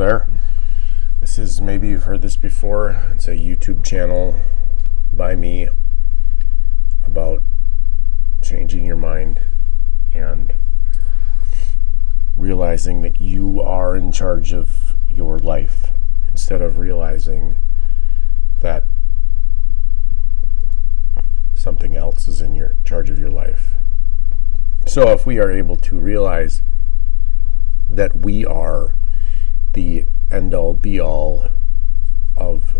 there. This is, maybe you've heard this before. It's a YouTube channel by me about changing your mind and realizing that you are in charge of your life instead of realizing that something else is in your charge of your life. So if we are able to realize that we are the end-all be-all of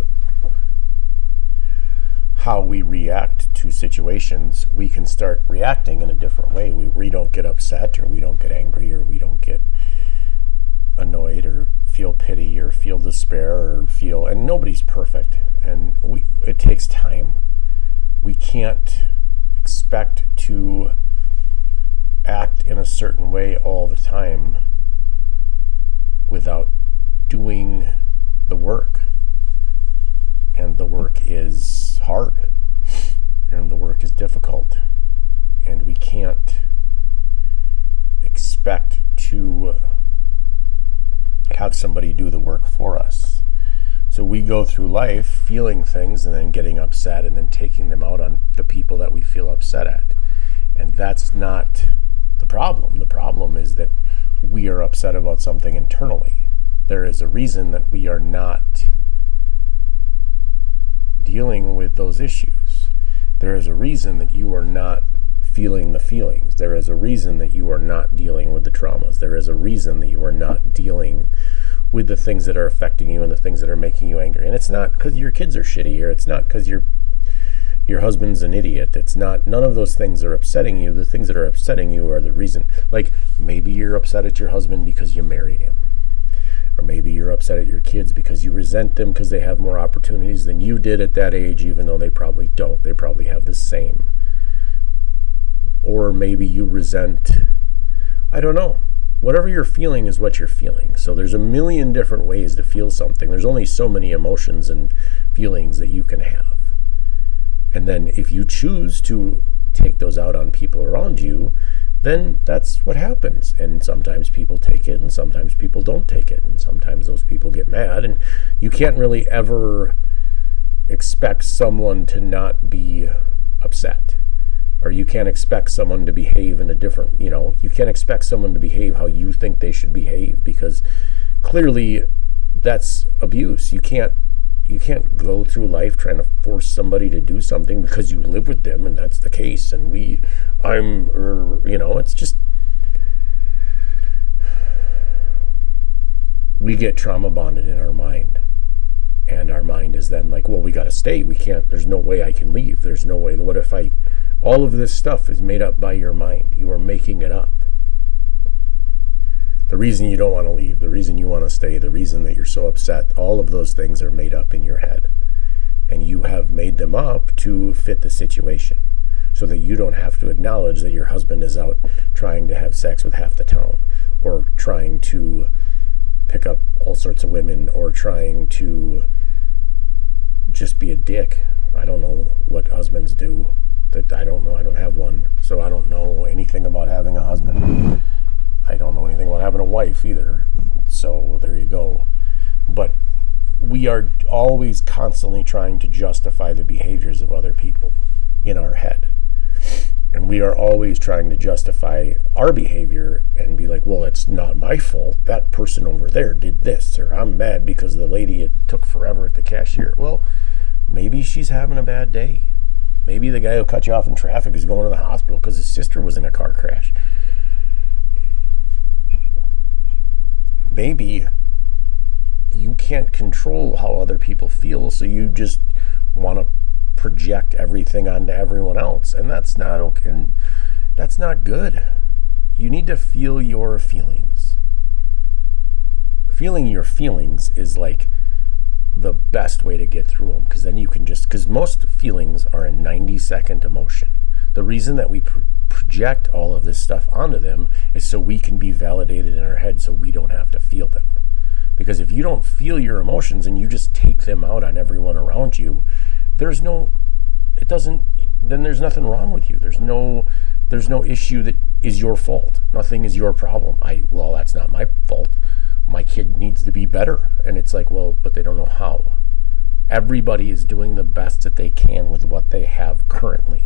how we react to situations, we can start reacting in a different way. We don't get upset, or we don't get angry, or we don't get annoyed, or feel pity, or feel despair, or feel, and nobody's perfect, and it takes time. We can't expect to act in a certain way all the time without doing the work. And the work is hard, and the work is difficult, and we can't expect to have somebody do the work for us. So we go through life feeling things and then getting upset and then taking them out on the people that we feel upset at. And that's not the problem. The problem is that we are upset about something internally. There is a reason that we are not dealing with those issues. There is a reason that you are not feeling the feelings. There is a reason that you are not dealing with the traumas. There is a reason that you are not dealing with the things that are affecting you and the things that are making you angry. And it's not because your kids are shitty, or it's not because your husband's an idiot. It's not, none of those things are upsetting you. The things that are upsetting you are the reason. Like, maybe you're upset at your husband because you married him. Or maybe you're upset at your kids because you resent them because they have more opportunities than you did at that age, even though they probably don't. They probably have the same. Or maybe you resent, I don't know. Whatever you're feeling is what you're feeling. So there's a million different ways to feel something. There's only so many emotions and feelings that you can have. And then if you choose to take those out on people around you, then that's what happens. And sometimes people take it, and sometimes people don't take it, and sometimes those people get mad. And you can't really ever expect someone to not be upset. Or you can't expect someone to behave in a different, you can't expect someone to behave how you think they should behave, because clearly that's abuse. You can't go through life trying to force somebody to do something because you live with them and that's the case. And it's just, we get trauma bonded in our mind. And our mind is then like, well, we got to stay. We can't, there's no way I can leave. There's no way. What if all of this stuff is made up by your mind. You are making it up. The reason you don't want to leave, the reason you want to stay, the reason that you're so upset, all of those things are made up in your head. And you have made them up to fit the situation so that you don't have to acknowledge that your husband is out trying to have sex with half the town, or trying to pick up all sorts of women, or trying to just be a dick. I don't know what husbands do. I don't know. I don't have one, so I don't know anything about having a husband. I don't know anything about having a wife either. So there you go. But we are always constantly trying to justify the behaviors of other people in our head. And we are always trying to justify our behavior and be like, well, it's not my fault. That person over there did this, or I'm mad because the lady, it took forever at the cashier. Well, maybe she's having a bad day. Maybe the guy who cut you off in traffic is going to the hospital because his sister was in a car crash. Maybe you can't control how other people feel, so you just want to project everything onto everyone else. And that's not okay. That's not good. You need to feel your feelings. Feeling your feelings is like the best way to get through them, because then you can because most feelings are a 90-second emotion. The reason that we project all of this stuff onto them is so we can be validated in our head, so we don't have to feel them. Because if you don't feel your emotions and you just take them out on everyone around you, then there's nothing wrong with you. There's no issue that is your fault. Nothing is your problem. Well, that's not my fault. my kid needs to be better. And it's like, well, but they don't know how. Everybody is doing the best that they can with what they have currently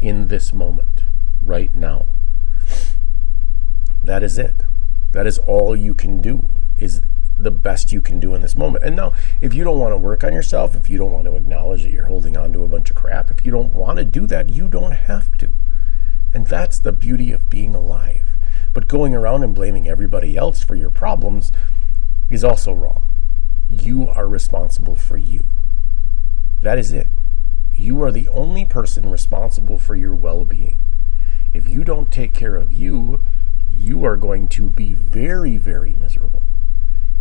in this moment, right now. That is it. That is all you can do, is the best you can do in this moment. And now, if you don't want to work on yourself, if you don't want to acknowledge that you're holding on to a bunch of crap, if you don't want to do that, you don't have to. And that's the beauty of being alive. But going around and blaming everybody else for your problems is also wrong. You are responsible for you. That is it. You are the only person responsible for your well-being. If you don't take care of you, you are going to be very, very miserable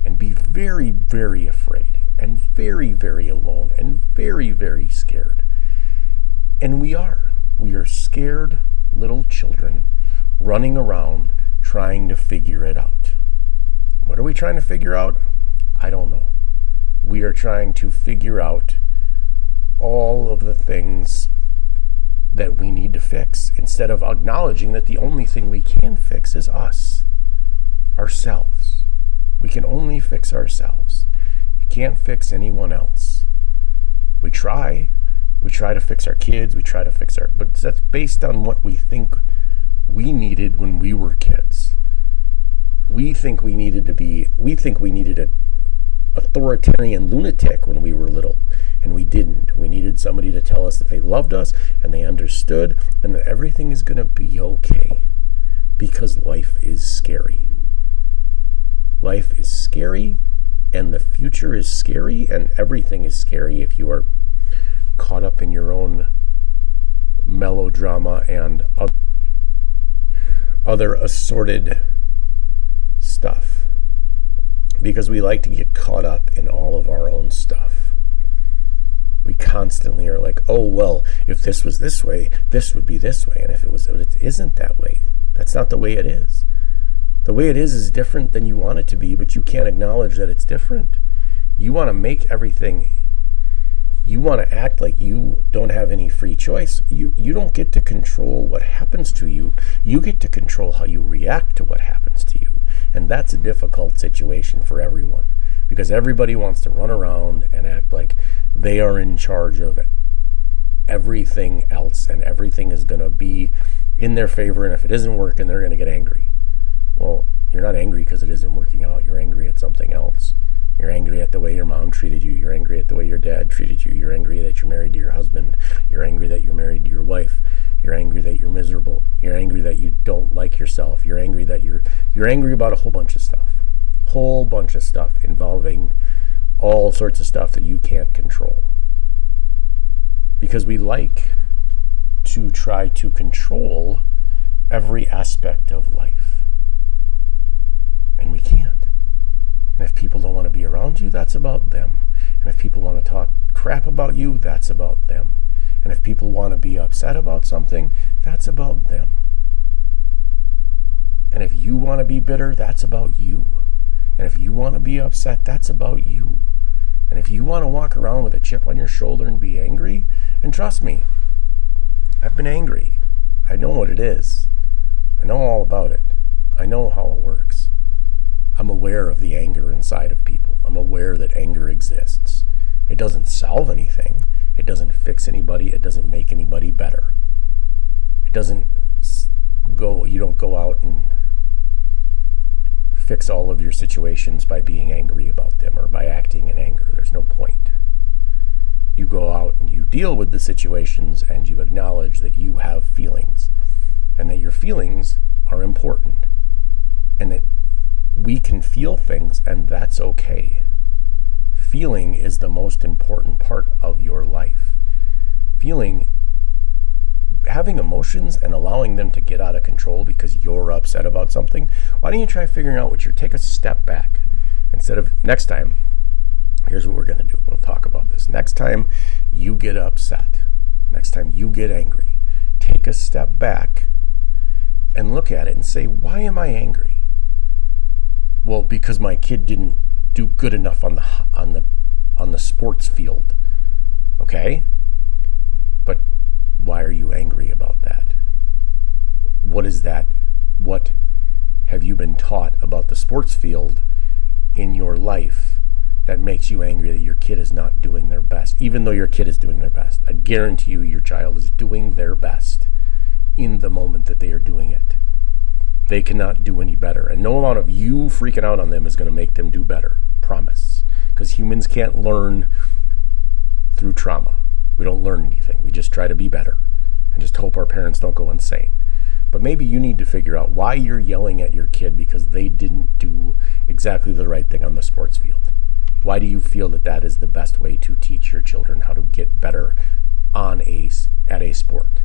and be very, very afraid and very, very alone and very, very scared. And we are scared little children running around trying to figure it out. What are we trying to figure out? I don't know. We are trying to figure out all of the things that we need to fix, instead of acknowledging that the only thing we can fix is us, ourselves. We can only fix ourselves. You can't fix anyone else. We try to fix our kids, but that's based on what we think we needed when we were kids. We think we needed an authoritarian lunatic when we were little, and we didn't. We needed somebody to tell us that they loved us and they understood and that everything is going to be okay, because life is scary. Life is scary, and the future is scary, and everything is scary if you are caught up in your own melodrama and other assorted stuff, because we like to get caught up in all of our own stuff. We constantly are like, oh, well, if this was this way, this would be this way. And it isn't that way. That's not the way it is. The way it is different than you want it to be, but you can't acknowledge that it's different. You want to make everything, you want to act like you don't have any free choice. You don't get to control what happens to you. You get to control how you react to what happens to you. And that's a difficult situation for everyone, because everybody wants to run around and act like they are in charge of everything else, and everything is going to be in their favor, and if it isn't working, they're going to get angry. Well, you're not angry because it isn't working out. You're angry at something else. You're angry at the way your mom treated you. You're angry at the way your dad treated you. You're angry that you're married to your husband. You're angry that you're married to your wife. You're angry that you're miserable. You're angry that you don't like yourself. You're angry that you're angry about a whole bunch of stuff. Whole bunch of stuff involving all sorts of stuff that you can't control. Because we like to try to control every aspect of life. And we can't. And if people don't want to be around you, that's about them. And if people want to talk crap about you, that's about them. And if people want to be upset about something, that's about them. And if you want to be bitter, that's about you. And if you want to be upset, that's about you. And if you want to walk around with a chip on your shoulder and be angry, and trust me, I've been angry. I know what it is. I know all about it. I know how it works. I'm aware of the anger inside of people. I'm aware that anger exists. It doesn't solve anything. It doesn't fix anybody. It doesn't make anybody better. It doesn't you don't go out and fix all of your situations by being angry about them or by acting in anger. There's no point. You go out and you deal with the situations, and you acknowledge that you have feelings, and that your feelings are important, and that we can feel things, and that's okay. Feeling is the most important part of your life. Having emotions and allowing them to get out of control because you're upset about something. Why don't you try figuring out take a step back instead of next time. Here's what we're going to do. We'll talk about this. Next time you get upset, next time you get angry, take a step back and look at it and say, why am I angry? Well, because my kid didn't do good enough on the sports field. Okay? But why are you angry about that? What is that? What have you been taught about the sports field in your life that makes you angry that your kid is not doing their best, even though your kid is doing their best. I guarantee you your child is doing their best in the moment that they are doing it. They cannot do any better. And no amount of you freaking out on them is going to make them do better. Promise. Because humans can't learn through trauma. We don't learn anything. We just try to be better and just hope our parents don't go insane. But maybe you need to figure out why you're yelling at your kid because they didn't do exactly the right thing on the sports field. Why do you feel that that is the best way to teach your children how to get better at a sport?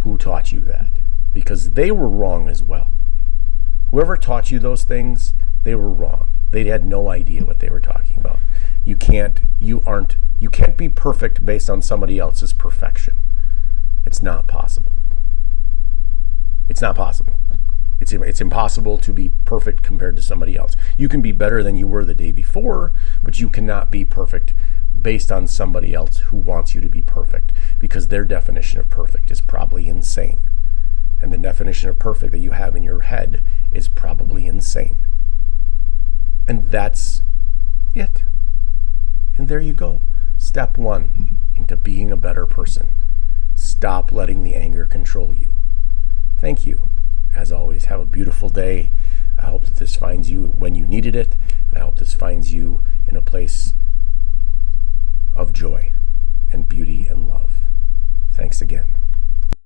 Who taught you that? Because they were wrong as well. Whoever taught you those things, they were wrong. They had no idea what they were talking about. You can't be perfect based on somebody else's perfection. It's not possible. It's not possible. It's impossible to be perfect compared to somebody else. You can be better than you were the day before, but you cannot be perfect based on somebody else who wants you to be perfect, because their definition of perfect is probably insane. And the definition of perfect that you have in your head is probably insane. And that's it. And there you go. Step 1 into being a better person. Stop letting the anger control you. Thank you. As always, have a beautiful day. I hope that this finds you when you needed it, and I hope this finds you in a place of joy and beauty and love. Thanks again.